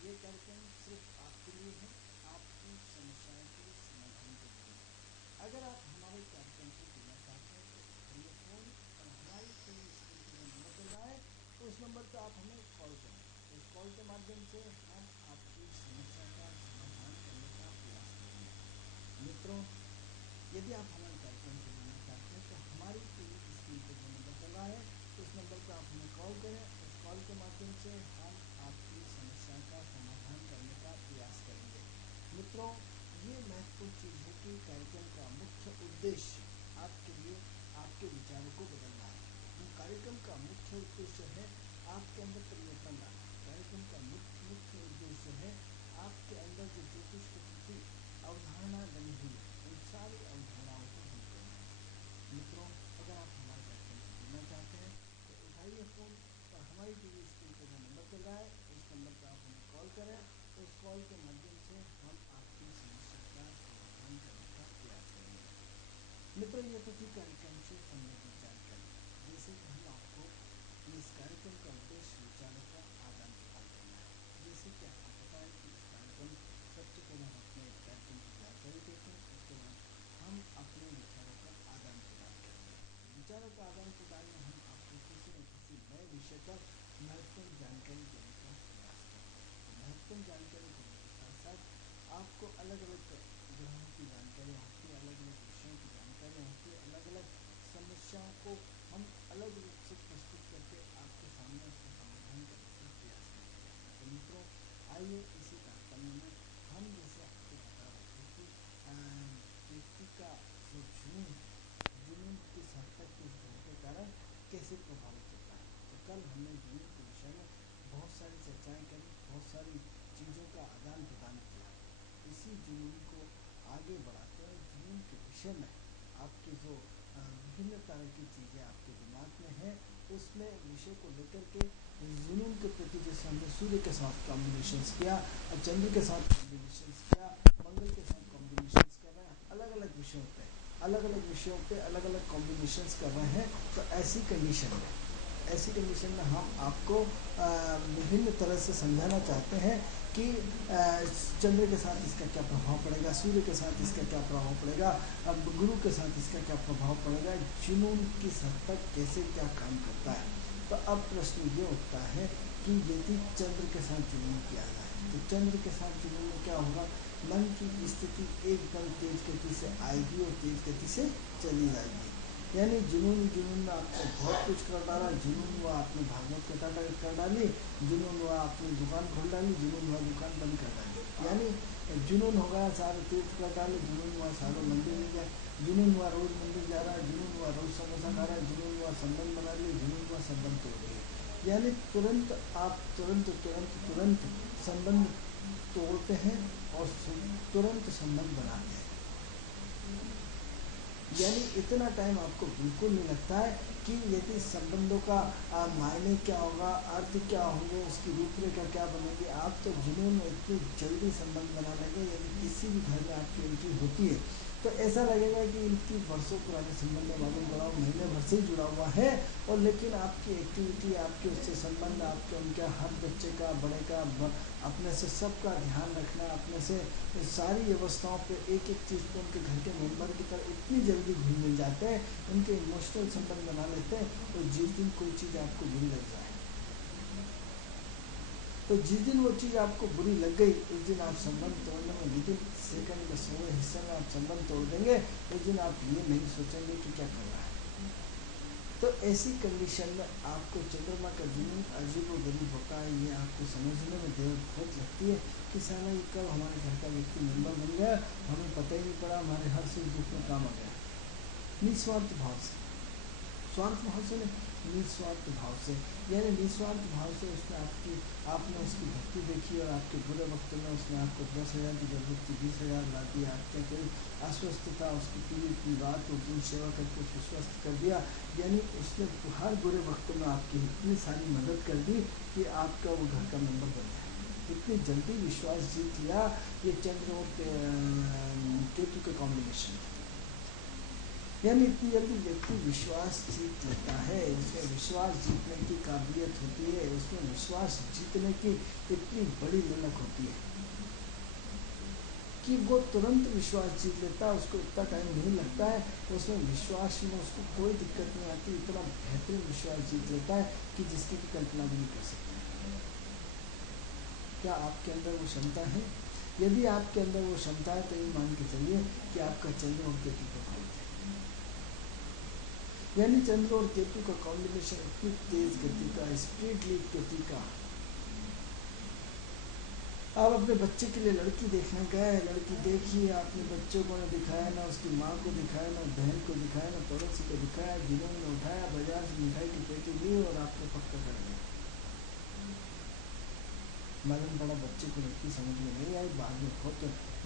ये कार्यक्रम सिर्फ आपके लिए है, आपकी समस्याओं के समाधान के लिए। अगर आप हमारे कार्यक्रम से जुड़ना चाहते हैं तो उठाइए फ़ोन और हमारी टीवी स्क्रीन पर जो नंबर चल रहा है उस नंबर पर आप हमें कॉल करें। उस कॉल के माध्यम से हम आपकी समस्या का समाधान करने का प्रयास करेंगे। मित्रों, यदि आप हमारे कार्यक्रम से जुड़ना चाहते हैं तो हमारी टीवी स्क्रीन पर जो नंबर चल रहा है उस नंबर पर आप हमें कॉल करें। उस कॉल के माध्यम से हम आपकी समस्या का समाधान करने का प्रयास करेंगे। मित्रों, ये महत्वपूर्ण चीज़ है कि कार्यक्रम का मुख्य उद्देश्य आपके लिए आपके विचारों को बदलना है। कार्यक्रम का मुख्य उद्देश्य है आपके अंदर परिवर्तन लाना। कार्यक्रम का मुख्य उद्देश्य है आपके अंदर जो ज्योतिष के प्रति अवधारणा बनी हुई है उन सारी अवधारणाओं को दूर करना है। मित्रों, अगर आप हमारे कार्यक्रम से जुड़ना चाहते हैं तो उठाइए फ़ोन और हमारी टीवी स्क्रीन पर जो नंबर चल रहा है उस नंबर पर आप हमें कॉल करें। उस कॉल के माध्यम से हम आपकी समस्या का समाधान करने का प्रयास करेंगे। मित्रों, ये तो थी कार्यक्रम से संबंधित जानकारी। जैसे कि हम आपको इस कार्यक्रम का उद्देश्य विचारों का आदान प्रदान करना है। जैसे कि आपको पता है कि इस कार्यक्रम सबसे पहले हम अपने कार्यक्रम की जानकारी देते हैं, उसके बाद हम अपने विचारों का आदान प्रदान करेंगे। विचारों का आदान प्रदान में हम आपको किसी न किसी नए विषय पर महत्वपूर्ण जानकारी देने का प्रयास करेंगे। तो महत्वपूर्ण जानकारी देने के साथ साथ आपको अलग अलग ग्रहों की जानकारी होती है, अलग अलग विषयों की जानकारी होती है, अलग अलग समस्याओं को हम अलग रूप से प्रस्तुत करके आपके सामने उसका समाधान करने का प्रयास करेंगे। तो मित्रों, आइए इसी तारतम्य में हम जैसे आपको बता रहे थे कि व्यक्ति का जो जुनून है, जुनून किस हद तक किस गुण के कारण कैसे प्रभावित होता है। तो कल हमने जुनून के विषय में बहुत सारी चर्चाएं करी, बहुत सारी चीज़ों का आदान प्रदान किया। इसी जुनून को आगे बढ़ाते हैं। जुनून के विषय में आपकी जो विभिन्न तरह की चीज़ें आपके दिमाग में हैं उसमें विषय को लेकर के जुनून के प्रति जैसे हमने सूर्य के साथ कॉम्बिनेशंस किया और चंद्र के साथ कॉम्बिनेशंस किया, मंगल के साथ कॉम्बिनेशंस कर रहे हैं, अलग अलग विषयों पे अलग अलग कॉम्बिनेशंस कर रहे हैं। तो ऐसी कंडीशन में हम आपको विभिन्न तरह से समझाना चाहते हैं कि चंद्र के साथ इसका क्या प्रभाव पड़ेगा, सूर्य के साथ इसका क्या प्रभाव पड़ेगा, अब गुरु के साथ इसका क्या प्रभाव पड़ेगा, जुनून किस हद तक कैसे क्या काम करता है। तो अब प्रश्न ये उठता है कि यदि चंद्र के साथ जुनून किया जाए तो चंद्र के साथ जुनून में क्या होगा, मन की स्थिति एकदम तेज गति से आएगी और तेज गति से चली जाएगी। यानी जुनून में आपने बहुत कुछ कर डाला, जुनून हुआ आपने भागवत कथा कर डाली, जुनून हुआ आपने दुकान खोल डाली, जुनून हुआ दुकान बंद कर डाली। यानी जुनून होगा सारे तीर्थ कर डाले, जुनून हुआ सारे मंदिर में जाए, जुनून हुआ रोज मंदिर जा रहा है, जुनून हुआ रोज समोसा खा रहा है, जुनून हुआ संबंध बना लिए, जुनून हुआ संबंध तोड़ दिए। यानी तुरंत आप तुरंत संबंध तोड़ते हैं और तुरंत संबंध बनाते हैं। यानी इतना टाइम आपको बिल्कुल नहीं लगता है कि यदि संबंधों का मायने क्या होगा, अर्थ क्या होंगे, उसकी रूपरेखा क्या बनेगी। आप तो जुनून में इतनी जल्दी संबंध बना लेंगे। यदि किसी भी घर में आपकी एंट्री होती है तो ऐसा लगेगा कि इनकी वर्षों पुराने संबंध मालूम पड़ा, महीने भर से ही जुड़ा हुआ है। और लेकिन आपकी एक्टिविटी, आपके उससे संबंध, आपके उनके हर बच्चे का, बड़े का, अपने से सबका ध्यान रखना, अपने से सारी व्यवस्थाओं पे एक चीज़ पे उनके घर के मेंबर की तरह इतनी जल्दी घुल मिल जाते हैं, उनके इमोशनल संबंध बना लेते हैं। और जिस दिन कोई चीज़ आपको बुरी लग जाए, तो जिस दिन वो चीज़ आपको बुरी लग गई उस दिन आप संबंध तोड़ने में विदिन सेकंड में 100वें हिस्से में आप संबंध तोड़ देंगे। उस दिन आप ये नहीं सोचेंगे कि क्या कर रहा है। तो ऐसी कंडीशन में आपको चंद्रमा का जुनून अजीब व गरीब होता है। ये आपको समझने में देर बहुत लगती है कि साला ये कब हमारे घर का व्यक्ति मेंबर बन गया, हमें पता ही नहीं पड़ा, हमारे हर सुख दुख में काम आ गया। निस्वार्थ भाव से, स्वार्थ भाव से नहीं, निस्वार्थ भाव से। यानी निस्वार्थ भाव से आपने उसकी भक्ति देखी और आपके बुरे वक्त में उसने आपको 10,000 की जरूरत थी, 20,000 ला दी। आपके कोई अस्वस्थ था, उसकी पूरी रात और दिन सेवा करके उसको स्वस्थ कर दिया। यानी उसने हर बुरे वक्त में आपकी इतनी सारी मदद कर दी कि आपका वो घर का मेंबर बन गया। इतनी जल्दी विश्वास जीत लिया। ये चंद्र और केतु के कॉम्बिनेशन। यानी इतनी जल्दी व्यक्ति विश्वास जीत लेता है, उसमें विश्वास जीतने की काबिलियत होती है, उसमें विश्वास जीतने की इतनी बड़ी ललक होती है कि वो तुरंत विश्वास जीत लेता है, उसको इतना टाइम नहीं लगता है, उसमें विश्वास में उसको कोई दिक्कत नहीं आती, इतना बेहतरीन विश्वास जीत लेता है कि जिसकी की कल्पना भी नहीं कर सकते। क्या आपके अंदर वो क्षमता है? यदि आपके अंदर वो क्षमता है तो ये मान के चलिए कि आपका चंद्र और केतु का कॉम्बिनेशन, यानी चंद्र और केतु का कॉम्बिनेशन इतनी तेज गति का, स्पीड लीड गति का। आप अपने बच्चे के लिए लड़की देखने गए, लड़की देखी, आपने बच्चों को न दिखाया, ना उसकी माँ को दिखाया, ना बहन को दिखाया, ना पड़ोसी को दिखाया, दिनों में उठाया, बाजार से मिठाई की पेटी ली और आपको पक्का कर दिया। मालूम पड़ा बच्चे को लड़की समझ में नहीं आई, बाद में बहुत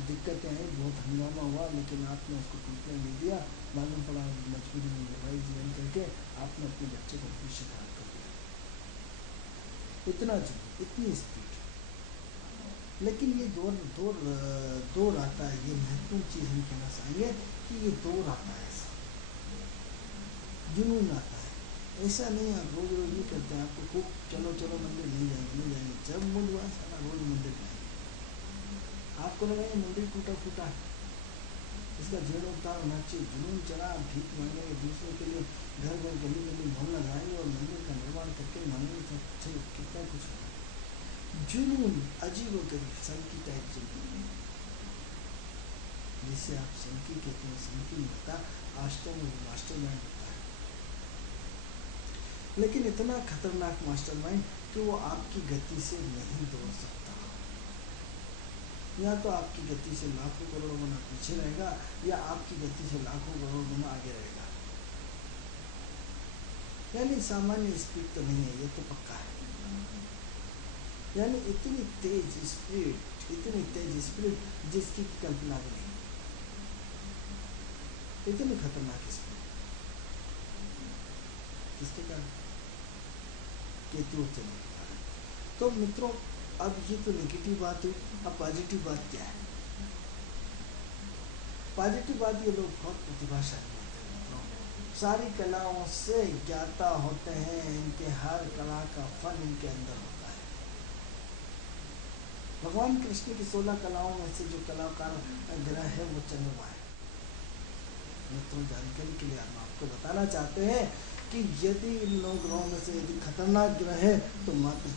दिक्कतें आई, बहुत हंगामा हुआ, लेकिन आपने उसको टूटने नहीं दिया। मालूम पड़ा मजबूरी में लड़ाई जीवन करके आपने अपने बच्चे को भविष्य खराब कर दिया। इतना जल्दी, इतनी स्पीड। लेकिन ये दौर आता है, ये महत्वपूर्ण चीज़ हम कहना चाहेंगे कि ये दौर आता है, ऐसा जुनून आता है। ऐसा नहीं आप रोज रोज नहीं करते हैं, आपको खूब चलो चलो मंदिर नहीं जाएंगे, जब मूड हुआ सारा रोज मंदिर जाएंगे। आपको लगा ये मंदिर टूटा फूटा, इसका जीर्णोद्धार होना चाहिए। जुनून चला, भीख मांगेंगे दूसरों के लिए, घर घर गली गली मोहल्ला लगाएंगे और मंदिर का निर्माण करके मांगेंगे तो कितना कुछ होगा। जुनून अजीब गरीब संकी टाइप जुनून, जिसे आप संकी कहते हैं, संकी होता मास्टरमाइंड होता है, लेकिन इतना खतरनाक मास्टरमाइंड कि वो आपकी गति से नहीं दौड़ सकता। या तो आपकी गति से लाखों करोड़ों गुना पीछे रहेगा, या आपकी गति से लाखों करोड़ गुना आगे रहेगा। यानी सामान्य स्पीड तो नहीं है, ये तो पक्का है। यानी इतनी तेज स्पीड जिसकी कल्पना भी नहीं, इतनी खतरनाक स्पीड। किसके कारण? केतु और चंद्र के कारण। तो मित्रों, अब ये तो नेगेटिव बात हुई, अब पॉजिटिव बात क्या है? पॉजिटिव बात, ये लोग बहुत प्रतिभाशाली होते हैं मित्रों, सारी कलाओं से ज्ञाता होते हैं, इनके हर कला का फन इनके अंदर होता है। भगवान कृष्ण की 16 कलाओं में से जो कलाकार ग्रह है वो चंद्रमा है। मित्रों, जानकारी के लिए हम आपको बताना चाहते हैं कि यदि इन 9 ग्रहों में से यदि खतरनाक ग्रह है तो मात्र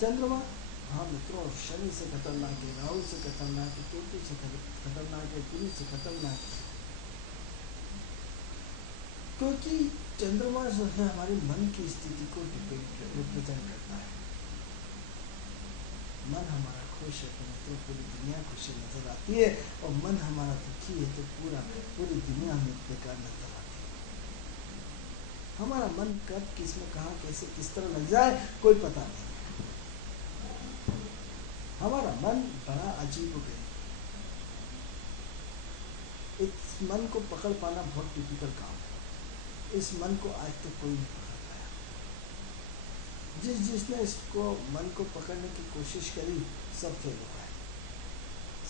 चंद्रमा। हाँ मित्रों, शनि से खतरनाक है, राहु से खतरनाक है, केतु से खतरनाक है, गुरु से खतरनाक है, क्योंकि चंद्रमा जो है हमारे मन की स्थिति को रिप्रेजेंट करता है। मन हमारा खुश है तो मित्रों पूरी दुनिया खुशी नजर आती है, और मन हमारा दुखी है तो पूरी दुनिया हमें बेकार नजर आती है। हमारा मन कब किस में कहाँ कैसे किस तरह लग जाए कोई पता नहीं। हमारा मन बड़ा अजीब हो गया, इस मन को पकड़ पाना बहुत डिफिकल्ट काम है। इस मन को आज तक कोई नहीं पकड़ पाया। जिसने इसको मन को पकड़ने की कोशिश करी सब फेल हो गए,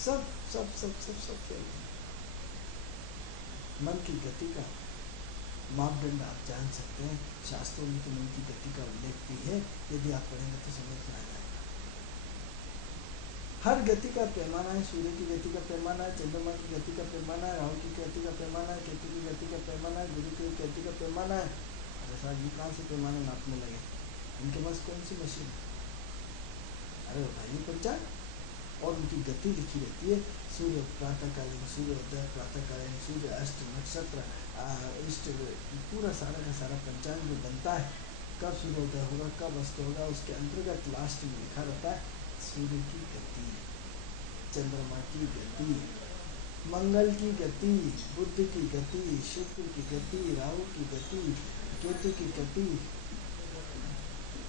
सब सब सब सब सब फेल हो गए। मन की गति का मापदंड आप जान सकते हैं, शास्त्रों में तो मन की गति का उल्लेख भी है, यदि आप पढ़ेंगे तो समझ में आ जाएगा। हर गति का पैमाना है, सूर्य की गति का पैमाना है, चंद्रमा की गति का पैमाना है, राहु की गति का पैमाना है, केतु की गति का पैमाना है, गुरु की गति का पैमाना है। अरे साहब, ये कहाँ से पैमाने नापने लगे? इनके पास कौन सी मशीन? अरे भाई पंचांग, और उनकी गति लिखी रहती है। सूर्य प्रातःकालीन, सूर्योदय प्रातःकालीन, सूर्य अस्त, नक्षत्र इष्ट, पूरा सारा का सारा पंचांग जो बनता है, कब सूर्योदय होगा कब अस्त होगा, उसके अंतर्गत लास्ट में लिखा रहता है सूर्य की गति, चंद्रमा की गति, मंगल की गति, बुध की गति, शुक्र की गति, राहु की गति, केतु की गति,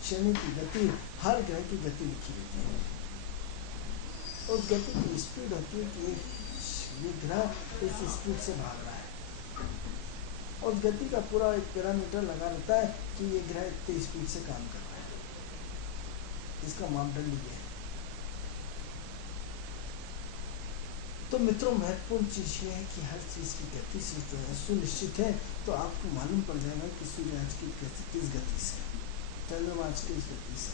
शनि की गति, हर ग्रह की गति लिखी रहती है। उस गति की स्पीड होती है कि ये ग्रह इस स्पीड से भाग रहा है, और उस गति का पूरा एक पैरामीटर लगा रहता है कि ये ग्रह इतनी स्पीड से काम कर रहा है। इसका मापदंड ये है। तो मित्रों, महत्वपूर्ण चीज़ ये है कि हर चीज़ की गति सुनिश्चित है। तो आपको मालूम पड़ जाएगा कि सूर्य आज की किस गति से, चंद्रमा आज किस गति से।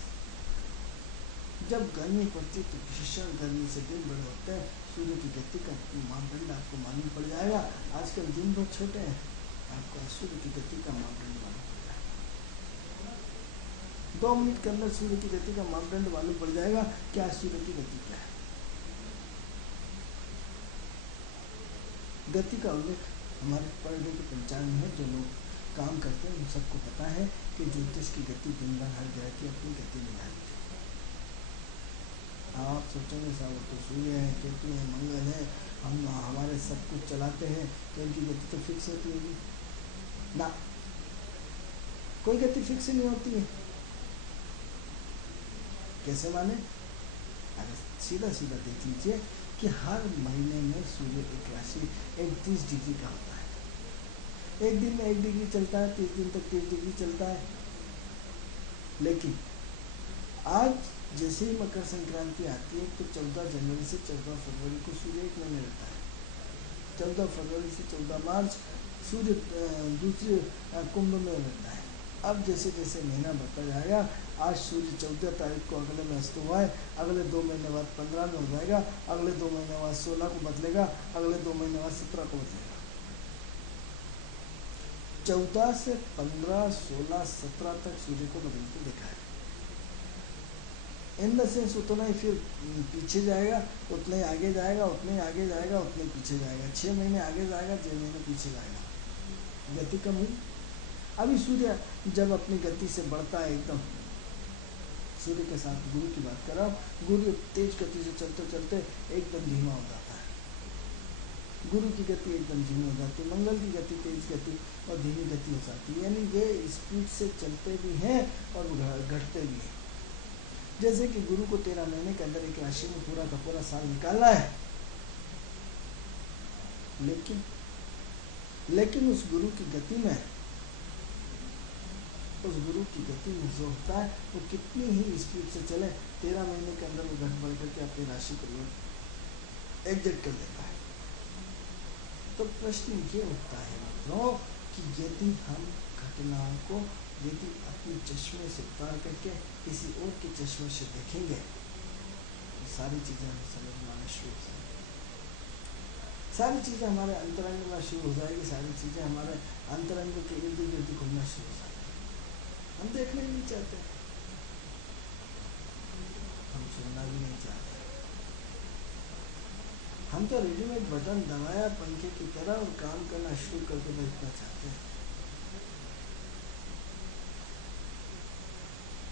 जब गर्मी पड़ती तो भीषण गर्मी से दिन बड़े होते हैं, सूर्य की गति का मापदंड आपको मालूम पड़ जाएगा। आजकल दिन बहुत छोटे हैं, आपको सूर्य की गति का मापदंड मालूम पड़ जाएगा। 2 मिनट के अंदर सूर्य की गति का मापदंड मालूम पड़ जाएगा कि आज सूर्य की गति क्या है। गति का उल्लेख हमारे पर डे के पंचांग में है। जो लोग काम करते हैं उन सबको पता है कि ज्योतिष की गति दिन भर हर ग्रह की अपनी गति निभाती है। आप सोचेंगे साहब वो तो सूर्य है, केतु है, मंगल है, हम हमारे सब कुछ चलाते हैं तो इनकी गति तो फिक्स होती होगी ना। कोई गति फिक्स नहीं होती है। कैसे माने? अगर सीधा सीधा देख लीजिए कि हर महीने में सूर्य एक राशि 31 डिग्री का होता है। एक दिन में 1 डिग्री चलता है, 30 दिन तक 30 डिग्री चलता है। लेकिन आज जैसे ही मकर संक्रांति आती है तो 14 जनवरी से 14 फरवरी को सूर्य एक महीने रहता है। 14 फरवरी से 14 मार्च सूर्य दूसरे कुंभ में रहता है। अब जैसे जैसे महीना बढ़ता जाएगा, आज सूर्य 14 तारीख को अगले में अस्त हुआ है, अगले 2 महीने बाद 15 में हो जाएगा, अगले 2 महीने बाद 16 को बदलेगा, अगले 2 महीने बाद 17 को बदलेगा। 14 से 15, 16, 17 तक सूर्य को बदलते देखा है। इन द सेंस उतना ही फिर पीछे जाएगा, उतना ही आगे जाएगा, उतना ही आगे जाएगा, उतना ही पीछे जाएगा। 6 महीने आगे जाएगा, 6 महीने पीछे जाएगा। गति कम हुई। अभी सूर्य जब अपनी गति से बढ़ता है एकदम, सूर्य के साथ गुरु की बात कर रहा हूँ, गुरु तेज गति से चलते चलते एकदम धीमा हो जाता है। गुरु की गति एकदम धीमी हो जाती है, मंगल की गति तेज गति और धीमी गति हो जाती है। यानी ये स्पीड से चलते भी हैं और घटते भी हैं। जैसे कि गुरु को 13 महीने के अंदर एक राशि में पूरा का पूरा साल निकालना है, लेकिन उस गुरु की गति में जो होता है वो कितनी ही स्पीड से चले, 13 महीने के अंदर वो घट बढ़ करके अपनी राशि को एग्जिट कर देता है। तो प्रश्न ये उठता है मित्रों कि यदि हम घटनाओं को यदि अपने चश्मे से उतार करके किसी और के चश्मे से देखेंगे तो सारी चीज़ें हमें समझ में आना शुरू हो जाएगी, सारी चीज़ें हमारे अंतरंग में शुरू हो जाएगी, सारी चीज़ें हमारे अंतरंग के इर्द गिर्द घूमना शुरू हो जाएगी। हम देखना ही नहीं चाहते, हम सुनना भी नहीं चाहते। हम तो रेडीमेड बटन दबाया पंखे की तरह और काम करना शुरू करके बैठना चाहते हैं।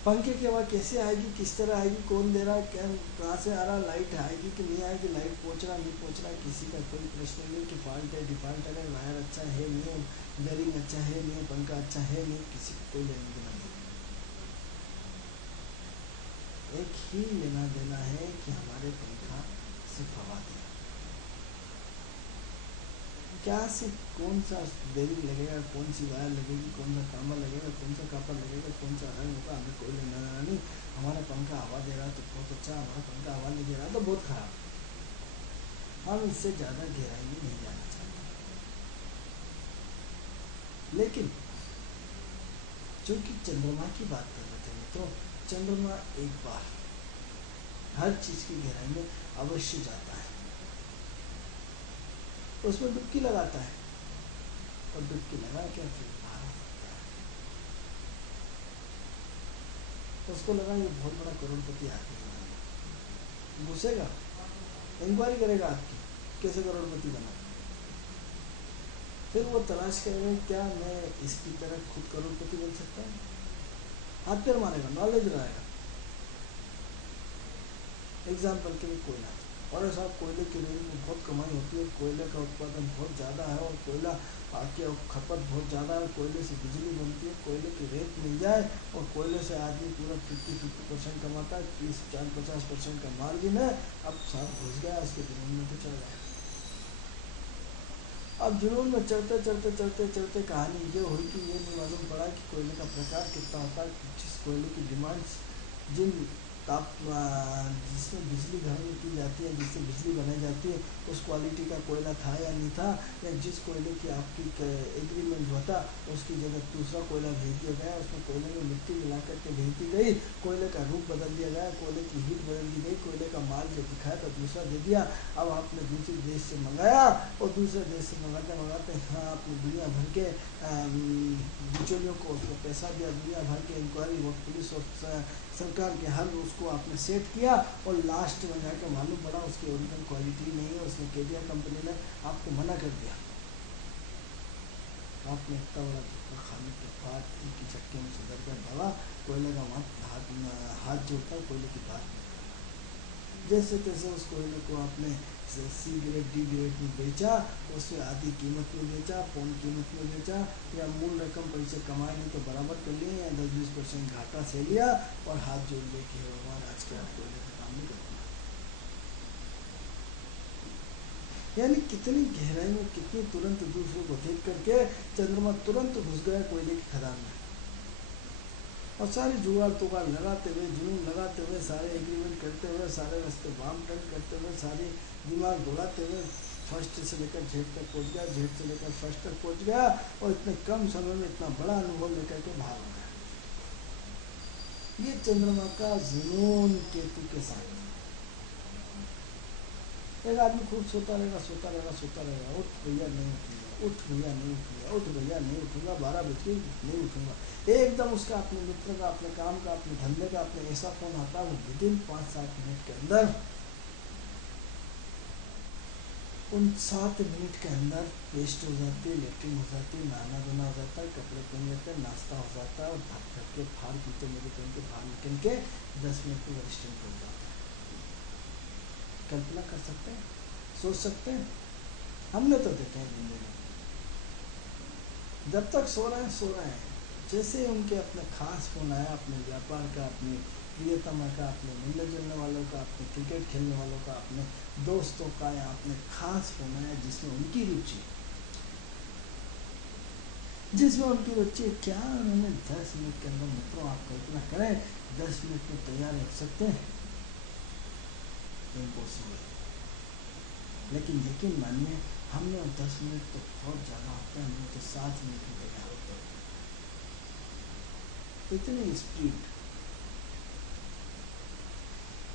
पंखे की हवा कैसे आएगी, किस तरह आएगी, कौन दे रहा है, कहाँ से आ रहा, लाइट आएगी कि नहीं आएगी, लाइट पहुँचना नहीं पहुँचना किसी का कोई प्रश्न नहीं कि फॉल्ट है डिफॉल्ट है, वायर अच्छा है नहीं है, बेरिंग अच्छा है नहीं है, पंखा अच्छा है नहीं, किसी को कोई लेना देना नहीं। एक ही लेना देना है कि हमारे पंखा सिर्फ हवा देगा। क्या से कौन सा बेरिंग लगेगा, कौन सी वायर लगेगी, कौन सा तांबा लगेगा, कौन सा कापर लगेगा, कौन सा रंग होगा, हमें कोई लेना देना नहीं। हमारा पंखा हवा दे रहा तो बहुत अच्छा, हमारा पंखा हवा नहीं दे रहा तो बहुत खराब। हम इससे ज़्यादा गहराई में नहीं जाना चाहते। लेकिन चूंकि चंद्रमा की बात कर रहे थे तो चंद्रमा एक बार हर चीज़ की गहराई में अवश्य जाता है, उसमें डुबकी लगाता है और डुबकी लगा के फिर बाहर आता है। उसको लगा ये बहुत बड़ा करोड़पति आदमी है, घुसेगा, इंक्वायरी करेगा आपकी कैसे करोड़पति बना, फिर वो तलाश करेगा क्या मैं इसकी तरह खुद करोड़पति बन सकता हूँ। हाथ पैर मारेगा, नॉलेज रहेगा। एग्जाम्पल के लिए कोयला, और ऐसा कोयले की रेंज में बहुत कमाई होती है, कोयले का उत्पादन बहुत ज़्यादा है और कोयला की खपत बहुत ज़्यादा है, कोयले से बिजली बनती है, कोयले की रेत मिल जाए और कोयले से आदमी पूरा 50% कमाता है, 30-50% का मार्जिन है। अब साथ घुस गया, इसके जुनून में तो चल रहा है। अब जुनून में चढ़ते चढ़ते चढ़ते चढ़ते कहानी ये हुई कि ये नहीं मालूम पड़ा कि कोयले का प्रकार कितना होता है, जिस कोयले की डिमांड जिन जिसमें बिजली घर में की जाती है, जिससे बिजली बनाई जाती है, उस क्वालिटी का कोयला था या नहीं था, या जिस कोयले की आपकी एग्रीमेंट हुआ था उसकी जगह दूसरा कोयला भेज दिया गया, उसमें कोयले में मिट्टी मिला करके भेज दी गई, कोयले का रूप बदल दिया गया, कोयले की हीट बदल दी गई, कोयले का माल जो दिखाया था दूसरा दे दिया। अब आपने दूसरे देश से मंगाया और दूसरे देश से मंगाते मंगाते हाँ आपने दुनिया भर के बिचौलियों को उसको पैसा दिया, दुनिया भर के इंक्वायरी और पुलिस और सरकार के हल उसको आपने सेट किया, और लास्ट में जाकर मालूम पड़ा उसकी ओरिजिनल क्वालिटी नहीं है, उसने कह दिया, कंपनी ने आपको मना कर दिया। आपने इतना बड़ा धोखा खाने के बाद उनकी चक्के में सुधर कर दवा कोयले का हाथ जोड़ता है, कोयले की बात नहीं करता। जैसे तैसे उस कोयले को आपने सी ग्रेड डी ग्रेड में बेचा, उससे आधी कीमत में बेचा, पौन कीमत में बेचा, या मूल रकम पैसे कमाए नहीं तो बराबर कर लिए, या 10-20% घाटा से लिया और हाथ जोड़ लिया कि भगवान आज के आप कोयले का काम नहीं करते। यानी कितनी गहराई में, कितनी तुरंत दूसरों को देख करके चंद्रमा तुरंत घुस गया कोयले की खदान में, और सारे जुगाड़ तुगाड़ लगाते हुए, जुनून लगाते हुए, सारे एग्रीमेंट करते हुए, सारे रास्ते वाम टर्न करते हुए, सारे दिमाग दौड़ाते हुए फर्स्ट से लेकर जेठ तक पहुंच गया, जेठ से लेकर फर्स्ट तक पहुंच गया, और इतने कम समय में इतना बड़ा अनुभव लेकर के बाहर हो गया। ये चंद्रमा का जुनून केतु के साथ। एक आदमी खूब सोता रहेगा, सोता रहेगा, सोता रहेगा, उठ भैया नहीं उठूंगा, उठ भैया नहीं उठूंगा, उठ भैया नहीं उठूंगा, 12 बज गई नहीं उठूंगा। एकदम उसका अपने मित्र का, अपने काम का, अपने धंधे का, अपने ऐसा फोन आता है, वो विदिन 5-7 मिनट के अंदर, उन 7 मिनट के अंदर पेस्ट हो जाती है, लेटरिन हो जाती है, नहाना धोना हो जाता है, कपड़े पहन लेते हैं, नाश्ता हो जाता है, और धक धक के फाड़ पीते मेरे पहन के बाहर निकल के 10 मिनट में वरिष्ठ हो जाता है। कल्पना कर सकते हैं, सोच सकते हैं? हमने तो देखा है जिंदगी, जब तक सो रहे हैं सो रहे हैं। जैसे उनके अपने खास फोन आया, अपने व्यापार का, अपने प्रियतमा का, अपने मिलने जुलने वालों का, अपने क्रिकेट खेलने वालों का, अपने दोस्तों का, या अपने खास फोन आया जिसमें उनकी रुचि, क्या उन्होंने 10 मिनट के अंदर, मित्रों आप कल्पना करें, 10 मिनट में तैयार रख सकते हैं? इम्पॉसिबल। लेकिन यकीन मानिए हमने 10 मिनट तो बहुत ज़्यादा होता है, हमने तो 7 मिनट में तैयार होते हैं।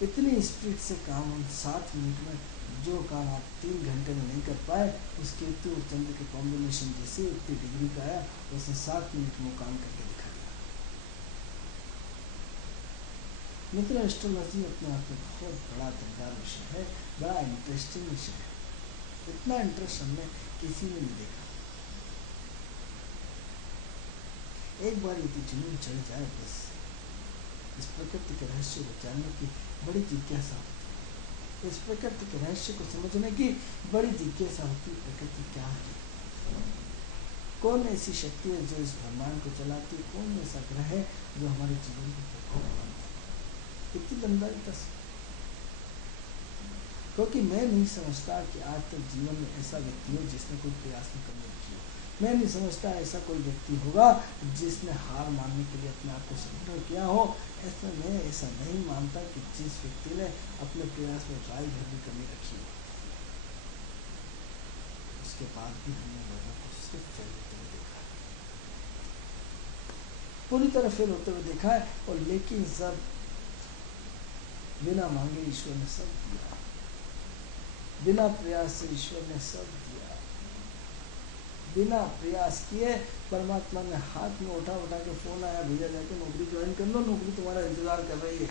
इतनी स्पीड से काम हम 7 मिनट में, जो काम आप 3 घंटे में नहीं कर पाए, उस केतु और चंद्र के कॉम्बिनेशन जैसे इतनी डिग्री का है, उसने 7 मिनट में काम करके दिखा दिया। मित्र, एस्ट्रोलॉजी अपने आप में बहुत बड़ा दमदार विषय है, बड़ा इंटरेस्टिंग विषय है। इतना इंटरेस्ट हमने किसी में नहीं देखा। एक बार यदि जुनून चढ़ जाए, बस इस प्रकृति के रहस्य को जानने की बड़ी जिज्ञासा होती है, इस प्रकृति के रहस्य को समझने की बड़ी जिज्ञासा होती है। प्रकृति क्या है? कौन ऐसी शक्ति है जो इस ब्रह्मांड को चलाती है? कौन ऐसा ग्रह है जो हमारे जीवन को प्रभाव बनाता है? कितनी दमदारी का, क्योंकि मैं नहीं समझता कि आज तक जीवन में ऐसा व्यक्ति हो जिसने कोई प्रयास में कमी रखी हो। मैं नहीं समझता ऐसा कोई व्यक्ति होगा जिसने हार मानने के लिए अपने आप को सरेंडर किया हो। ऐसा मैं ऐसा नहीं मानता कि जिस व्यक्ति ने अपने प्रयास में राय भर भी कमी रखी हो, उसके बाद भी हमने लोगों को सिर्फ फेल होते हुए देखा है, पूरी तरह फेल होते हुए देखा है। और लेकिन सब बिना मांगे ईश्वर ने सब दिया, बिना प्रयास से ईश्वर ने सब दिया, बिना प्रयास किए परमात्मा ने हाथ में उठा के फोन आया, भैया जाके नौकरी ज्वाइन कर लो, नौकरी तुम्हारा इंतजार कर रही है।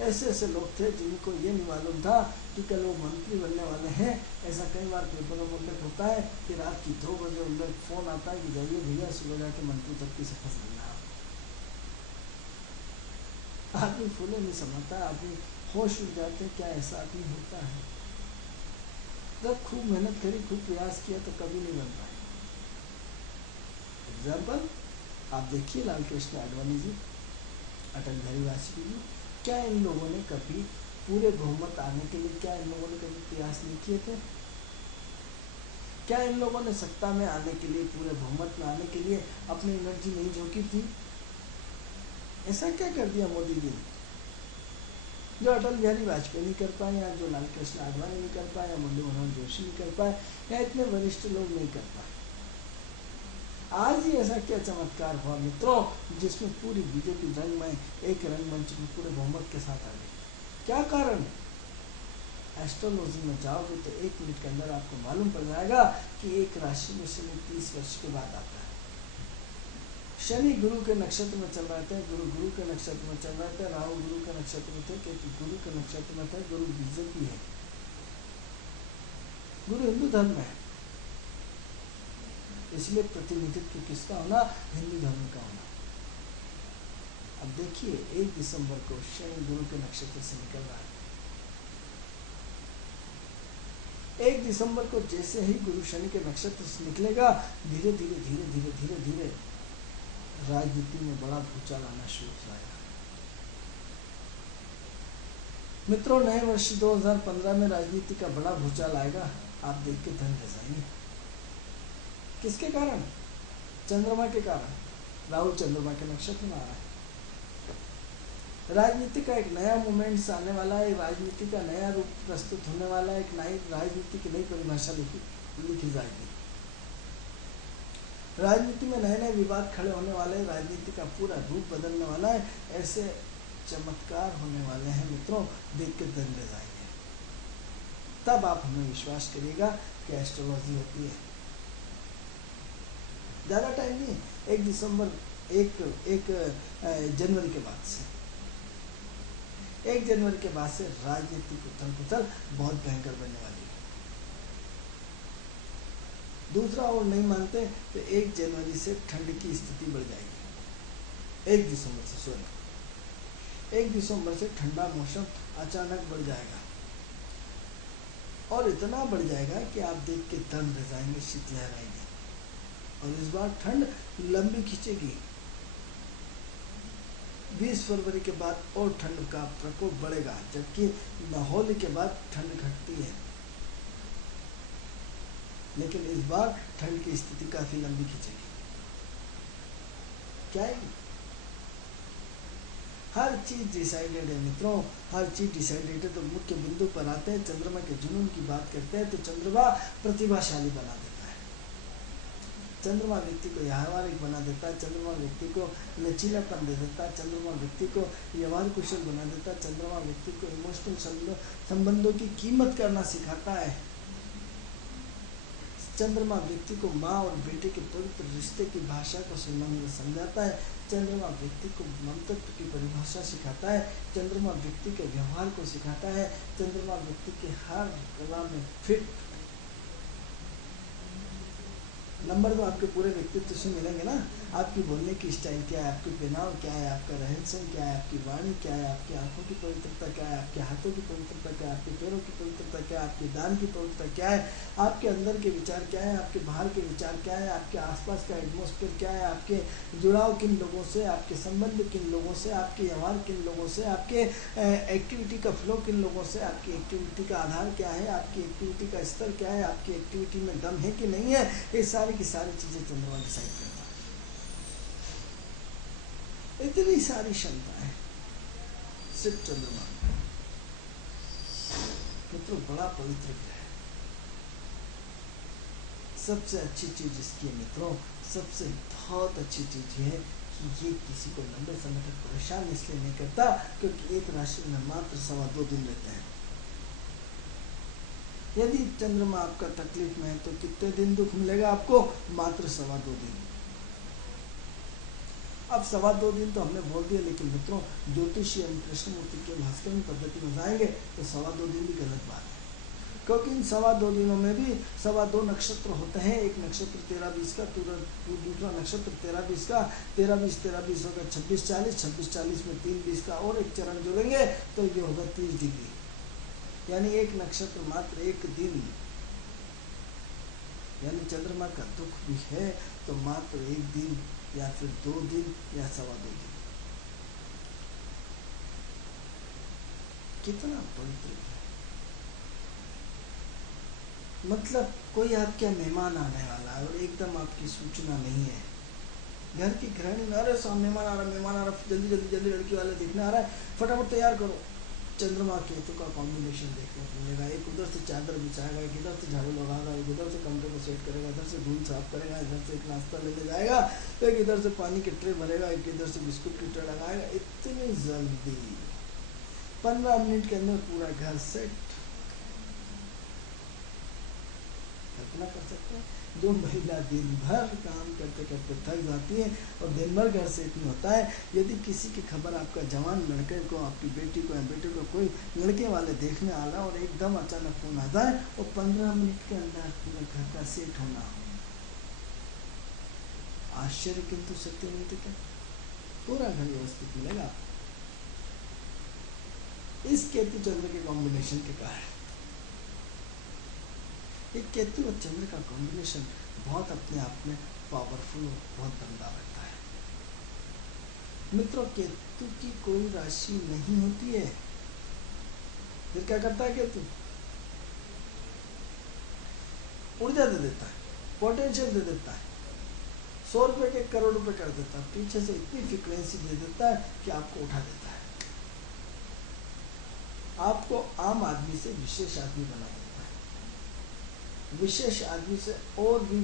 ऐसे ऐसे लोग थे जिनको ये नहीं मालूम था कि कल वो मंत्री बनने वाले हैं। ऐसा कई बार पेपरों में उल्लेख होता है कि रात की 2 बजे उनका फोन आता है कि जाइए भैया सुबह जाके मंत्री तक की सफर करना है। आदमी फूले नहीं समाता, आदमी होश उड़ जाते हैं, क्या ऐसा आदमी होता है? जब खूब मेहनत करी, खूब प्रयास किया तो कभी नहीं बन पाए। एग्जाम्पल आप देखिए, लाल कृष्ण आडवाणी जी, अटल बिहारी वाजपेयी जी, क्या इन लोगों ने कभी पूरे बहुमत आने के लिए, क्या इन लोगों ने कभी प्रयास नहीं किए थे? क्या इन लोगों ने सत्ता में आने के लिए, पूरे बहुमत में आने के लिए अपनी एनर्जी नहीं झोंकी थी? ऐसा क्या कर दिया मोदी जी ने जो अटल बिहारी वाजपेयी नहीं कर पाए, या जो लाल कृष्ण आडवाणी नहीं कर पाए, या मुरली मनोहर जोशी नहीं कर पाए, या इतने वरिष्ठ लोग नहीं कर पाए। आज ही ऐसा क्या चमत्कार हुआ मित्रों, जिसमें पूरी बीजेपी रंगमय एक रंगमंच में पूरे बहुमत के साथ आ गई? क्या कारण है? एस्ट्रोलॉजी में जाओगे तो 1 मिनट के अंदर आपको मालूम पड़ जाएगा कि एक राशि में शनि 30 वर्ष के बाद आता है। शनि गुरु के नक्षत्र में चल रहे थे, गुरु के नक्षत्र में चल रहे थे, राहु गुरु के नक्षत्र में थे, केतु गुरु के नक्षत्र में थे। गुरु बीजेपी है, गुरु हिंदू धर्म है, इसलिए प्रतिनिधित्व किसका होना? हिंदू धर्म का होना। अब देखिए 1 दिसंबर को शनि गुरु के नक्षत्र से निकल रहा है। 1 दिसंबर को जैसे ही गुरु शनि के नक्षत्र से निकलेगा, धीरे धीरे धीरे धीरे धीरे धीरे राजनीति में बड़ा भूचाल आना शुरू हो जाएगा। मित्रों, नए वर्ष 2015 में राजनीति का बड़ा भूचाल आएगा, आप देख के धन रह जाएंगे। किसके कारण? चंद्रमा के कारण। राहु चंद्रमा के नक्षत्र में आ रहा है। राजनीति का एक नया मूवमेंट्स आने वाला है, राजनीति का नया रूप प्रस्तुत होने वाला है, एक नई राजनीति की नई परिभाषा लिखी जाएगी। राजनीति में नए नए विवाद खड़े होने वाले, राजनीति का पूरा रूप बदलने वाला है। ऐसे चमत्कार होने वाले हैं मित्रों, देख के दंग रह जाएंगे। तब आप हमें विश्वास करिएगा कि एस्ट्रोलॉजी होती है। ज़्यादा टाइम नहीं, 1 दिसंबर 1 जनवरी के बाद से 1 जनवरी के बाद से राजनीतिक उथल पुथल बहुत भयंकर बनने वाली है। दूसरा और नहीं मानते तो 1 जनवरी से ठंड की स्थिति बढ़ जाएगी। 1 दिसंबर से 1 दिसंबर से ठंडा मौसम अचानक बढ़ जाएगा, और इतना बढ़ जाएगा कि आप देख के दंग रह जाएंगे, शीतलहर आएगी। और इस बार ठंड लंबी खींचेगी। 20 फरवरी के बाद और ठंड का प्रकोप बढ़ेगा, जबकि होली के बाद ठंड घटती है। लेकिन इस बार ठंड की स्थिति काफी लंबी खींचेगी। क्या है? हर चीज डिसाइडेड है मित्रों, हर चीज डिसाइडेड है। तो मुख्य बिंदु पर आते हैं, चंद्रमा के जुनून की बात करते हैं तो चंद्रमा प्रतिभाशाली बना देता है। चंद्रमा व्यक्ति को व्यावहारिक बना देता है, चंद्रमा व्यक्ति को लचीलापन दे देता है, चंद्रमा व्यक्ति को व्यवहार कुशल बना देता है, चंद्रमा व्यक्ति को इमोशनल संबंधों की कीमत करना सिखाता है। चंद्रमा व्यक्ति को माँ और बेटे के पवित्र रिश्ते की भाषा को समझाता है। चंद्रमा व्यक्ति को मंतव्य की परिभाषा सिखाता है। चंद्रमा व्यक्ति के व्यवहार को सिखाता है। चंद्रमा व्यक्ति के हर कला में फिट। नंबर 2 आपके पूरे व्यक्तित्व से मिलेंगे ना। आपकी बोलने की स्टाइल क्या है, आपके पहनाव क्या है, आपका रहन सहन क्या है, आपकी वाणी क्या है, आपकी आंखों की पवित्रता क्या है, आपके हाथों की पवित्रता क्या है, आपके पैरों की पवित्रता क्या है, आपके दान की पवित्रता क्या है, आपके अंदर के विचार क्या है, आपके बाहर के विचार क्या है, आपके आसपास का एटमॉस्फेयर क्या है, आपके जुड़ाव किन लोगों से, आपके संबंध किन लोगों से, आपके व्यवहार किन लोगों से, आपके एक्टिविटी का फ्लो किन लोगों से, आपकी एक्टिविटी का आधार क्या है, आपकी एक्टिविटी का स्तर क्या है, आपकी एक्टिविटी में दम है कि नहीं है, ये सारी की सारी चीजें चंद्रमा डिसाइड करता है। इतनी सारी क्षमताएं सिर्फ चंद्रमा। मित्रों, बड़ा पवित्र ग्रह है। सबसे अच्छी चीज इसकी है मित्रों, सबसे बहुत अच्छी चीज ये है कि ये किसी को लंबे समय तक परेशान इसलिए नहीं करता क्योंकि एक राशि में मात्र 2.25 दिन रहते हैं। यदि चंद्रमा आपका तकलीफ में है तो कितने दिन दुख मिलेगा आपको? मात्र 2.25 दिन। अब 2.25 दिन तो हमने बोल दिया, लेकिन मित्रों ज्योतिषी एवं कृष्णमूर्ति के भास्कर पद्धति में जाएंगे तो 2.25 दिन भी गलत बात है, क्योंकि इन 2.25 दिनों में भी 2.25 नक्षत्र होते हैं। एक नक्षत्र 13-20 का, दूसरा नक्षत्र 13-20 का, 13-20 होगा 26-40, 26-40 में 3-20 का और एक चरण जोड़ेंगे तो ये होगा 30 डिग्री। यानी एक नक्षत्र मात्र एक दिन, यानी चंद्रमा का दुख भी है तो मात्र एक दिन या फिर 2 दिन या 2.25 दिन। कितना पवित्र है। मतलब कोई आपके मेहमान आने वाला है और एकदम आपकी सूचना नहीं है, घर की गृहिणी, अरे सामने मेहमान आ रहा, मेहमान आ रहा, जल्दी जल्दी जल्दी लड़की वाले देखने आ रहा है, फटाफट तैयार करो। चंद्रमा केतु का कॉम्बिनेशन देखने को मिलेगा। एक उधर से चादर बिछाएगा, एक इधर से झाड़ू लगाएगा, एक इधर से कमरे को सेट करेगा, इधर से धूल साफ करेगा, इधर से एक नाश्ता लेने जाएगा, एक इधर से पानी के ट्रे भरेगा, एक इधर से बिस्कुट की ट्रे लगाएगा। इतनी जल्दी 15 मिनट के अंदर पूरा घर सेट। कल्पना कर सकते हैं, जो महिला दिन भर काम करते करते थक जाती है और दिन भर घर से इतनी होता है, यदि किसी की खबर आपका जवान लड़के को, आपकी बेटी को या बेटे को कोई लड़के वाले देखने आ रहा है और एकदम अचानक फोन आ जाए और 15 मिनट के अंदर पूरे घर का सेट होना, आश्चर्य किंतु सत्य नहीं थे क्या, पूरा घर व्यवस्थित मिलेगा इस केतु चंद्र के कॉम्बिनेशन के कारण। एक केतु और चंद्र का कॉम्बिनेशन बहुत अपने आप में पावरफुल और बहुत दमदार रहता है। मित्रों, केतु की कोई राशि नहीं होती है, फिर क्या करता है केतु? ऊर्जा दे देता है, पोटेंशियल दे देता है, 100 रुपए के 1 करोड़ रुपए कर देता है, पीछे से इतनी फ्रीक्वेंसी दे देता है कि आपको उठा देता है, आपको आम आदमी से विशेष आदमी बना देता है, विशेष आदमी से और भी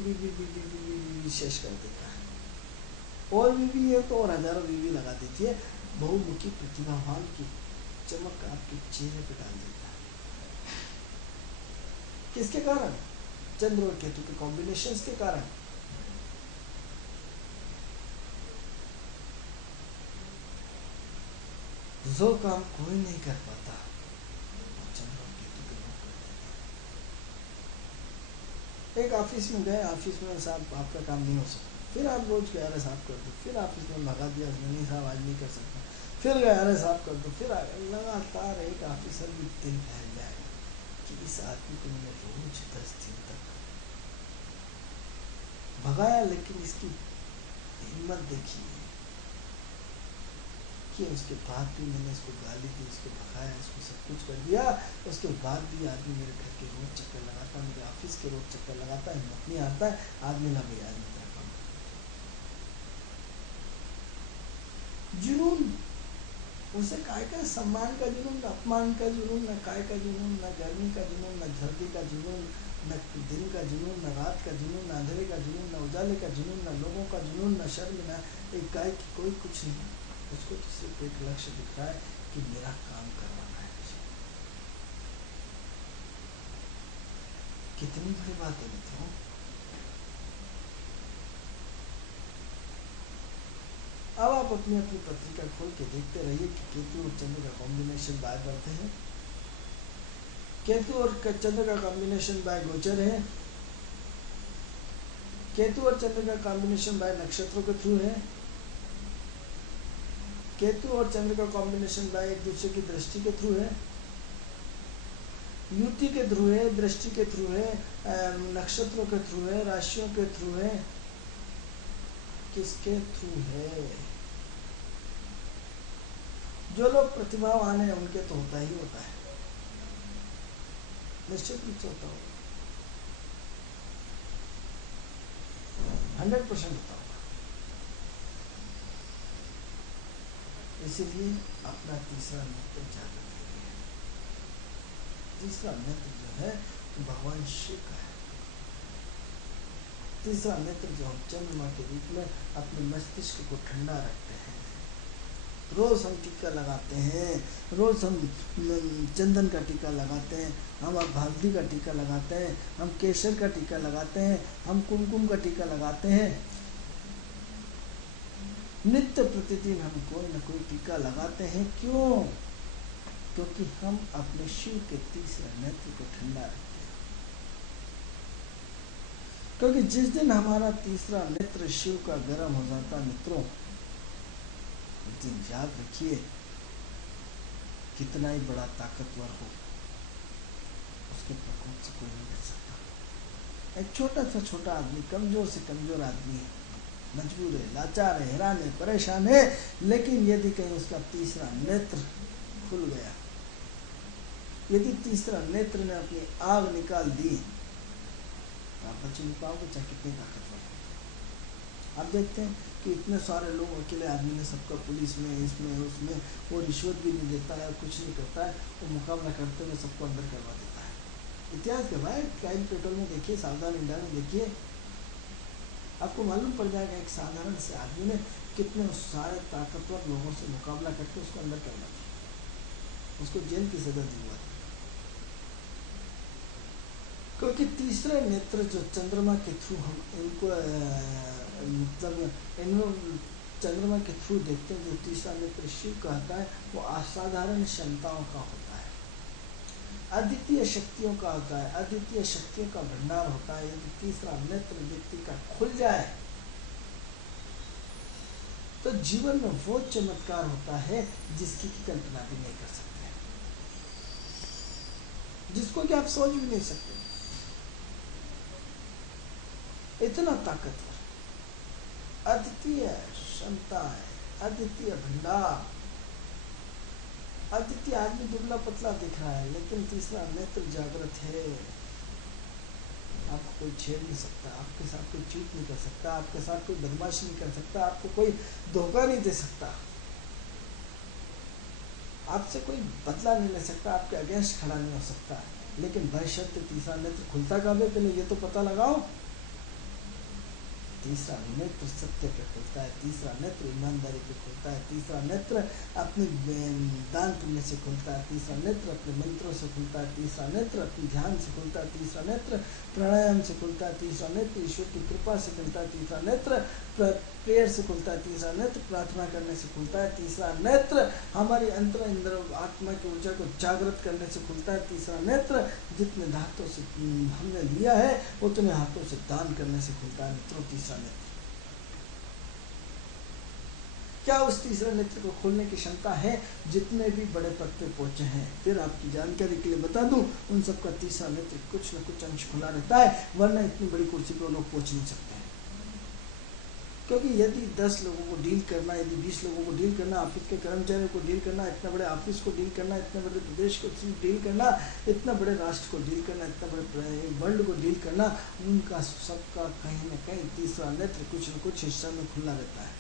विशेष कर देता है, और भी है तो और हजारों भी लगा देती है, बहुमुखी प्रतिभावान की चमक आपके चेहरे पे डाल देता है। किसके कारण? चंद्र और केतु के कॉम्बिनेशंस के कारण। जो काम कोई नहीं कर पाता, चंद्र और केतु के लोग कर देते हैं। एक ऑफिस में गए, ऑफिस में साहब आपका काम नहीं हो सकता, फिर आप रोज गए, अरे साहब कर दो, फिर ऑफिस में भगा दिया, नहीं साहब आज नहीं कर सकता, फिर गए, अरे साहब कर दो, फिर लगातार एक ऑफिसर भी दिन फैल जाएगा कि इस आदमी को मैंने रोज 10 दिन तक भगाया, लेकिन इसकी हिम्मत देखिए कि उसके बाद भी मैंने इसको गाली दी, इसको भगाया, इसको सब कुछ कर दिया, उसके बाद भी आदमी मेरे घर के रोज चक्कर लगाता, मेरे ऑफिस के रोज चक्कर लगाता, हिम्मत नहीं आता है, आदमी ना भैया आदमी तेरा काम। जुनून, उसे काय का सम्मान का जुनून, न अपमान का जुनून, न काय का जुनून, न गर्मी का जुनून, न सर्दी का जुनून, न दिन का जुनून, न रात का जुनून, न अंधेरे का जुनून, न उजाले का जुनून, न लोगों का जुनून, न शर्म, न एक काय की कोई कुछ नहीं। उसको तो सिर्फ एक लक्ष्य दिख रहा है कि मेरा काम करवाना है मुझे। कितनी बड़ी बात है मित्रों। अब आप अपनी अपनी पत्रिका खोल के देखते रहिए कि केतु और चंद्र का कॉम्बिनेशन बाय बढ़ते हैं, केतु और चंद्र का कॉम्बिनेशन बाय गोचर है, केतु और चंद्र का कॉम्बिनेशन बाय नक्षत्रों के थ्रू है, केतु और चंद्र का कॉम्बिनेशन बाय एक दूसरे की दृष्टि के थ्रू है, युति के थ्रू है, दृष्टि के थ्रू है, नक्षत्रों के थ्रू है, राशियों के थ्रू है, किसके थ्रू है? जो लोग प्रतिभावान हैं उनके तो होता ही होता है, निश्चित रूप से होता होगा, 100% होता होगा। इसीलिए अपना तीसरा नेत्र जागृत करिए। तीसरा नेत्र जो है भगवान शिव का है। तीसरा नेत्र जो हम चंद्रमा के रूप में अपने मस्तिष्क को ठंडा रखते हैं, रोज हम टीका लगाते हैं, रोज हम चंदन का टीका लगाते हैं, हम अब हल्दी का टीका लगाते हैं, हम केसर का टीका लगाते हैं, हम कुमकुम का टीका लगाते हैं, नित्य प्रतिदिन हम कोई न कोई टीका लगाते हैं। क्यों? क्योंकि हम अपने शिव के तीसरे नेत्र को ठंडा रखते हैं। क्योंकि जिस दिन हमारा तीसरा नेत्र शिव का गर्म हो जाता मित्रों, उस दिन याद रखिए कितना ही बड़ा ताकतवर हो, उसके प्रकोप से कोई नहीं बच सकता। एक छोटा सा छोटा आदमी, कमजोर से कमजोर आदमी है, मजबूर है, लाचार है, हैरान है, परेशान है, लेकिन यदि कहीं उसका तीसरा नेत्र खुल गया, यदि तीसरा नेत्र ने अपनी आग निकाल दी, आप बच नहीं पाओगे चाहे कितने ताकतवर हो। आप देखते हैं कि इतने सारे लोग अकेले आदमी ने सबका पुलिस में इसमें उसमें, वो रिश्वत भी नहीं देता है, कुछ नहीं करता है, वो मुकाबला करते हुए सबको अंदर करवा देता है। इतिहास गवाह, क्राइम पेट्रोल में देखिए, सावधान इंडिया में देखिए, आपको मालूम पड़ जाएगा एक साधारण से आदमी ने कितने सारे ताकतवर लोगों से मुकाबला करके उसको अंदर करवा दिया, उसको जेल की सजा दिलवा दी। क्योंकि तीसरे नेत्र जो चंद्रमा के थ्रू हम इनको मतलब इनको चंद्रमा के थ्रू देखते हैं, जो तीसरा नेत्र शिव कहता है, वो असाधारण क्षमताओं का होता है, अद्वितीय शक्तियों का होता है, अद्वितीय शक्तियों का भंडार होता है। यदि तीसरा नेत्र व्यक्ति का खुल जाए तो जीवन में वो चमत्कार होता है जिसकी कल्पना भी नहीं कर सकते, जिसको कि आप सोच भी नहीं सकते। इतना ताकतवर, अद्वितीय क्षमता है, अद्वितीय भंडार। अद्वितीय आदमी दुबला पतला दिख रहा है, लेकिन तीसरा नेत्र जागृत है। आपको कोई छेड़ नहीं सकता, आपके साथ कोई चीट नहीं कर सकता, आपके साथ कोई बदमाशी नहीं कर सकता, आपको कोई धोखा नहीं दे सकता, आपसे कोई बदला नहीं ले सकता, आपके अगेंस्ट खड़ा नहीं हो सकता। लेकिन बशर्ते तीसरा नेत्र खुलता कब है, पहले ये तो पता लगाओ। तीसरा नेत्र सत्य पे खुलता है, तीसरा नेत्र ईमानदारी पे खुलता है, तीसरा नेत्र अपने दान पुण्य से खुलता है, तीसरा नेत्र अपने मंत्रों से खुलता है, तीसरा नेत्र अपने ध्यान से खुलता है, तीसरा नेत्र प्राणायाम से खुलता है, तीसरा नेत्र ईश्वर की कृपा से खुलता है, तीसरा नेत्र प्रेयर से खुलता है, तीसरा नेत्र प्रार्थना करने से खुलता है, तीसरा नेत्र हमारी अंतर इंद्र आत्मा की ऊर्जा को जागृत करने से खुलता है, तीसरा नेत्र जितने हाथों से हमने लिया है उतने हाथों से दान करने से खुलता है। मित्रों, तीसरा नेत्र, क्या उस तीसरे नेत्र को खोलने की क्षमता है जितने भी बड़े पद पे पहुंचे हैं? फिर आपकी जानकारी के लिए बता दूं, उन सबका तीसरा नेत्र कुछ न कुछ अंश खुला रहता है, वरना इतनी बड़ी कुर्सी पे लोग पहुंच नहीं सकते हैं। क्योंकि यदि 10 लोगों को डील करना, यदि 20 लोगों को डील करना, ऑफिस के कर्मचारियों को डील करना, इतने बड़े ऑफिस को डील करना, इतने बड़े प्रदेश को डील करना, इतना बड़े राष्ट्र को डील करना, इतना बड़े वर्ल्ड को डील करना, उनका सबका कहीं ना कहीं तीसरा नेत्र कुछ न कुछ हिस्सा में खुला रहता है,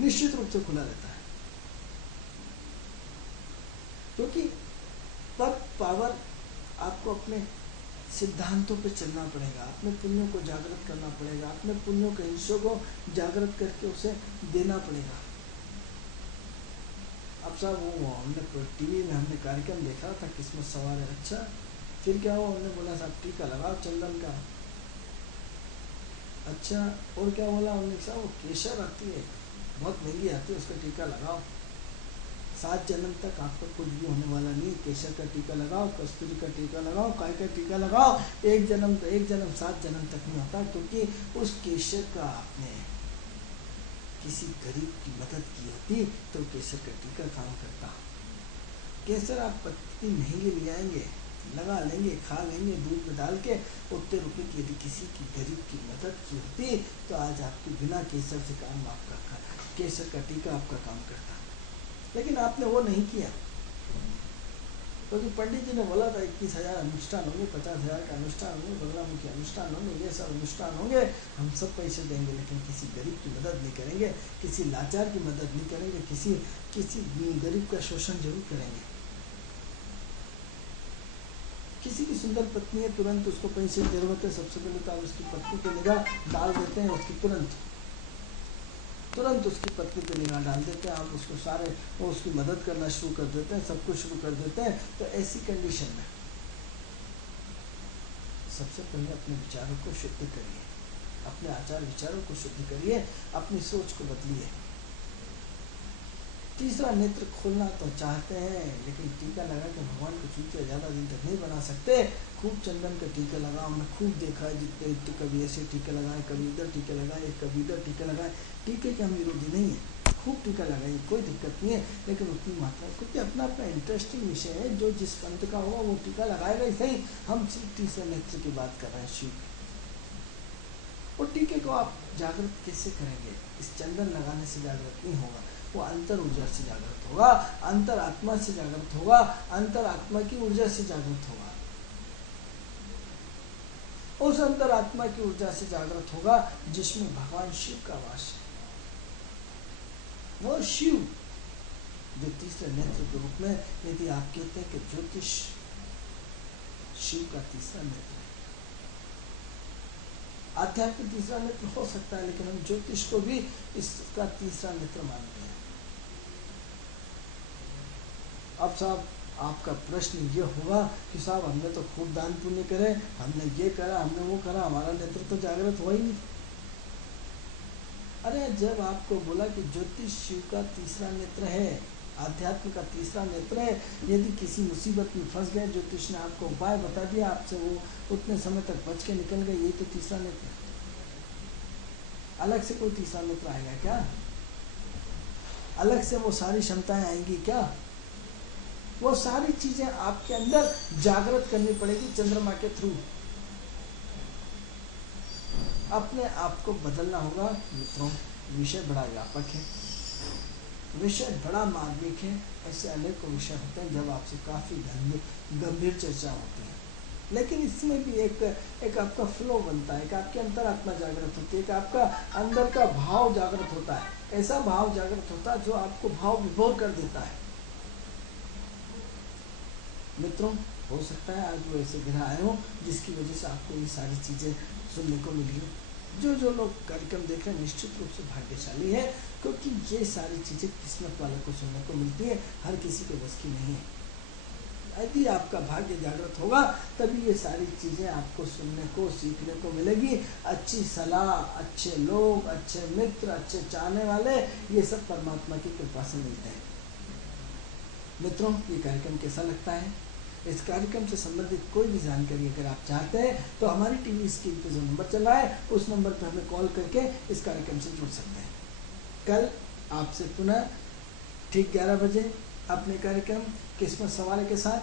निश्चित रूप से खुला रहता है। क्योंकि तब पावर आपको अपने सिद्धांतों पे चलना पड़ेगा, अपने पुण्यों को जागृत करना पड़ेगा, अपने पुण्यों के हिस्सों को जागृत करके उसे देना पड़ेगा। अब साहब वो हमने टीवी में हमने कार्यक्रम देखा था, किस्मत सवार है। अच्छा, फिर क्या हुआ? हमने बोला साहब टीका लगाओ चंदन का। अच्छा, और क्या बोला हमने? साहब वो केसर आती है, बहुत महंगी आती है, उसका टीका लगाओ, 7 जन्म तक आपको कुछ भी होने वाला नहीं। केसर का टीका लगाओ, कस्तूरी का टीका लगाओ, काय का टीका लगाओ, 1 जन्म 7 जन्म तक नहीं होता। क्योंकि उस केसर का आपने किसी गरीब की मदद की होती तो केसर का टीका काम करता। केसर आप पत्ती महंगी ले आएंगे, लगा लेंगे, खा लेंगे, दूध में डाल के, उतने रुपये की यदि किसी की गरीब की मदद की होती तो आज आपकी बिना केसर से काम, आपका केसर का टीका आपका काम करता। लेकिन आपने वो नहीं किया, क्योंकि पंडित जी ने बोला था 21,000 अनुष्ठान होंगे, 50,000 का अनुष्ठान होंगे, बगलामुखी अनुष्ठान होंगे, ये सब अनुष्ठान होंगे, हम सब पैसे देंगे, लेकिन किसी गरीब की मदद नहीं करेंगे, किसी लाचार की मदद नहीं करेंगे, किसी गरीब का शोषण जरूर करेंगे। किसी की सुंदर पत्नी है, तुरंत उसको पैसे की जरूरत है, सबसे पहले तो आप उसकी पत्नी पे निगाह डाल देते हैं, उसकी तुरंत उसकी पत्नी पे निगाह डाल देते हैं, आप उसको वो उसकी मदद करना शुरू कर देते हैं, सब कुछ शुरू कर देते हैं। तो ऐसी कंडीशन में सबसे पहले अपने विचारों को शुद्ध करिए, अपने आचार विचारों को शुद्ध करिए, अपनी सोच को बदलिए। तीसरा नेत्र खोलना तो चाहते हैं, लेकिन टीका लगा के भगवान को छूते ज़्यादा दिन तक नहीं बना सकते। खूब चंदन का टीका लगाओ, हमने खूब देखा है, जितने कभी ऐसे टीके लगाए, कभी इधर टीके लगाए, कभी इधर टीके लगाए। टीके के हम विरोधी नहीं है, खूब टीका लगाइए, कोई दिक्कत नहीं है, लेकिन उतनी मात्रा, क्योंकि अपना अपना इंटरेस्टिंग विषय है, जो जिस पंथ का होगा वो टीका लगाएगा ही सही। हम सिर्फ तीसरे नेत्र की बात कर रहे हैं, शिव। और टीके को आप जागृत कैसे करेंगे? इस चंदन लगाने से जागृत नहीं होगा, वो अंतर ऊर्जा से जागृत होगा, अंतर आत्मा से जागृत होगा, अंतर आत्मा की ऊर्जा से जागृत होगा। उस अंतरात्मा की ऊर्जा से जागृत होगा जिसमें भगवान शिव का वास है। वो शिव जो तीसरे नेत्र के रूप में, यदि आप कहते हैं कि ज्योतिष शिव का तीसरा नेत्र है, आध्यात्म तीसरा नेत्र हो सकता है, लेकिन हम ज्योतिष को भी इसका तीसरा नेत्र मानते हैं। अब साहब आपका प्रश्न ये होगा कि साहब हमने तो खूब दान पुण्य करे, हमने ये करा, हमने वो करा, हमारा नेत्र तो जागृत हुआ ही नहीं। अरे जब आपको बोला कि ज्योतिष शिव का तीसरा नेत्र है, आध्यात्म का तीसरा नेत्र है, यदि किसी मुसीबत में फंस गए, ज्योतिष ने आपको उपाय बता दिया, आपसे वो उतने समय तक बच के निकल गए, यही तो तीसरा नेत्र है। अलग से कोई तीसरा नेत्र आएगा क्या? अलग से वो सारी क्षमताएं आएंगी क्या? वो सारी चीजें आपके अंदर जागृत करनी पड़ेगी चंद्रमा के थ्रू। अपने आप को बदलना होगा। मित्रों, विषय बड़ा व्यापक है, विषय बड़ा मार्मिक है। ऐसे अनेकों विषय होते हैं जब आपसे काफ़ी गंभीर चर्चा होती है, लेकिन इसमें भी एक आपका फ्लो बनता है, एक आपकी अंतरात्मा जागृत होती है, एक आपका अंदर का भाव जागृत होता है। ऐसा भाव जागृत होता है जो आपको भाव विभोर कर देता है। मित्रों, हो सकता है आज वो ऐसे ग्रह आए हो जिसकी वजह से आपको ये सारी चीज़ें सुनने को मिली हो। जो लोग कार्यक्रम देख रहे हैं निश्चित रूप से भाग्यशाली है, क्योंकि ये सारी चीज़ें किस्मत वालों को सुनने को मिलती है, हर किसी के बस की नहीं है। यदि आपका भाग्य जागृत होगा तभी ये सारी चीज़ें आपको सुनने को, सीखने को मिलेगी। अच्छी सलाह, अच्छे लोग, अच्छे मित्र, अच्छे चाहने वाले, ये सब परमात्मा की कृपा से मिलते हैं। मित्रों, ये कार्यक्रम कैसा लगता है? इस कार्यक्रम से संबंधित कोई भी जानकारी अगर आप चाहते हैं तो हमारी टीवी स्क्रीन पे जो नंबर चल रहा है उस नंबर पर हमें कॉल करके इस कार्यक्रम से जुड़ सकते हैं। कल आपसे पुनः ठीक 11 बजे अपने कार्यक्रम किस्मत सवाल के साथ